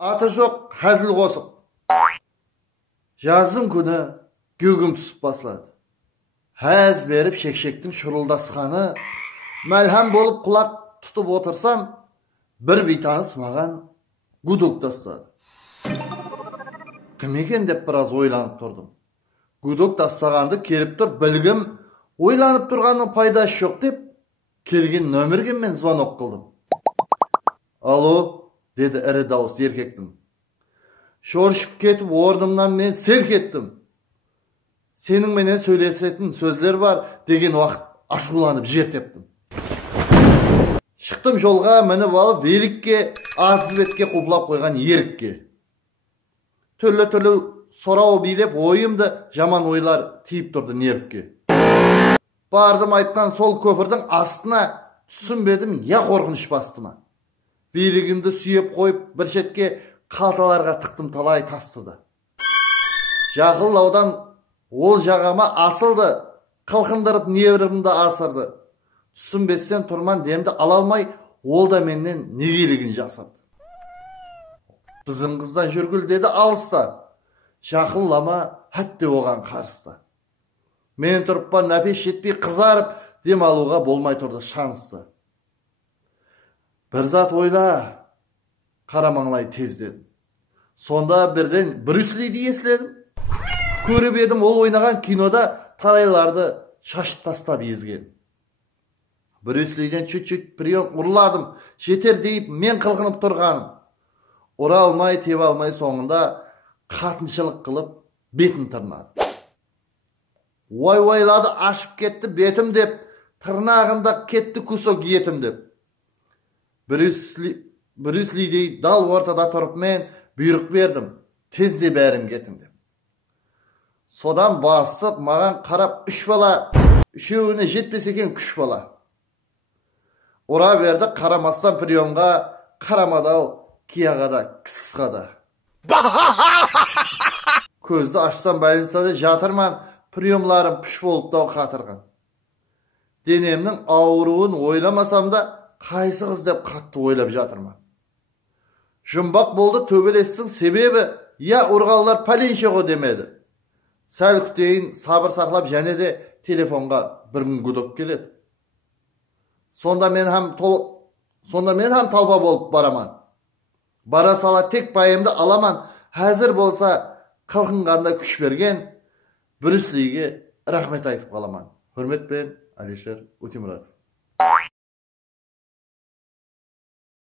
Аты жоқ, хәзіл қосып. Жаздың күні гөгім түсіп басылады. Әз беріп шекшектің шұрылдасқаны, мәлхам болып құлақ тұтып отырсам, бір бейтаныс маған гудок тастады. Кім екен деп біраз ойланып тұрдым. Гудок тастағанды келіп тұр, білгім, ойланып тұрғанның пайдасы жоқ деп, келген нөмірге мен звонок қылдым. Алло, деді ірі дауыс еркектің. Шоршып кетіп орнымнан мен селк еттім. Сенің менен сөйлесетін сөздер бар деген уақыт ашуланып жер тептім. Шықтым жолға, мініп алып великке, атыз бетке құлап қойған ерікке. Түрлі сұрау билеп ойымды жаман ойлар тиіп тұрды нервке. Бардым айтқан сол көпірдің астына, түсінбедім, я қорқыныш бастыма. Билігімді сүйеп қойып бір шетке қалталарға тықтым талай тастыды. Жақылаудан ол жағама асылды, қылқындырып неврімді асырды. Түсінбестен тұрман демді ала алмай, ол да менен негелігін жасырды. Біздің қыздан жүргіл деді алыста, жақыллама әтте оған қарысты. Мен тұрыппа нәпес жетпей қызарып, дем алуға болмай тұрды шанысты. Бір зат ойла, қарамаңлай тез дедім. Сонда бірден Брюс Лиді естіледім. Көріп едім, ол ойнаған кинода талайларды шашып тастап езген. Брюс Лиден чүт-чүт прием ұрладым, жетер дейіп мен қылғынып тұрғаным. Ұра алмай, теп алмай соңында қатыншылық қылып бетін тырнады. Ойлады, ашып кетті бетім деп, тырнағында кетті кусок етім деп. Брюс Лидей дал ортада тұрып мен бұйрық бердім, тезде бәрім кетім деп. Содан бастық маған қарап үш бала, үшеуіне жетпес екен күш бала. Ұра берді, қарамастан приемға, қарамадау, кияғада, кісқада. Көзді ашсам бәлінсады жатырман, приемларым пүш болып дау қатырған. Денемнің ауруын ойламасам да, қайсы қыз деп қатты ойлап жатырман. Жұмбақ болды төбелестің себебі, я ұрғалдар пәленше ғо демеді. Сәл күтейін сабыр сақлап және де телефонға бір күн гудок келеді. Сонда мен хам талба болып бараман. Бара сала тек пайымды аламан, әзір болса қылқынғанда күш берген Брюс Лиге рахмет айтып қаламан. Hürmetпен, Алишер Утимуратов.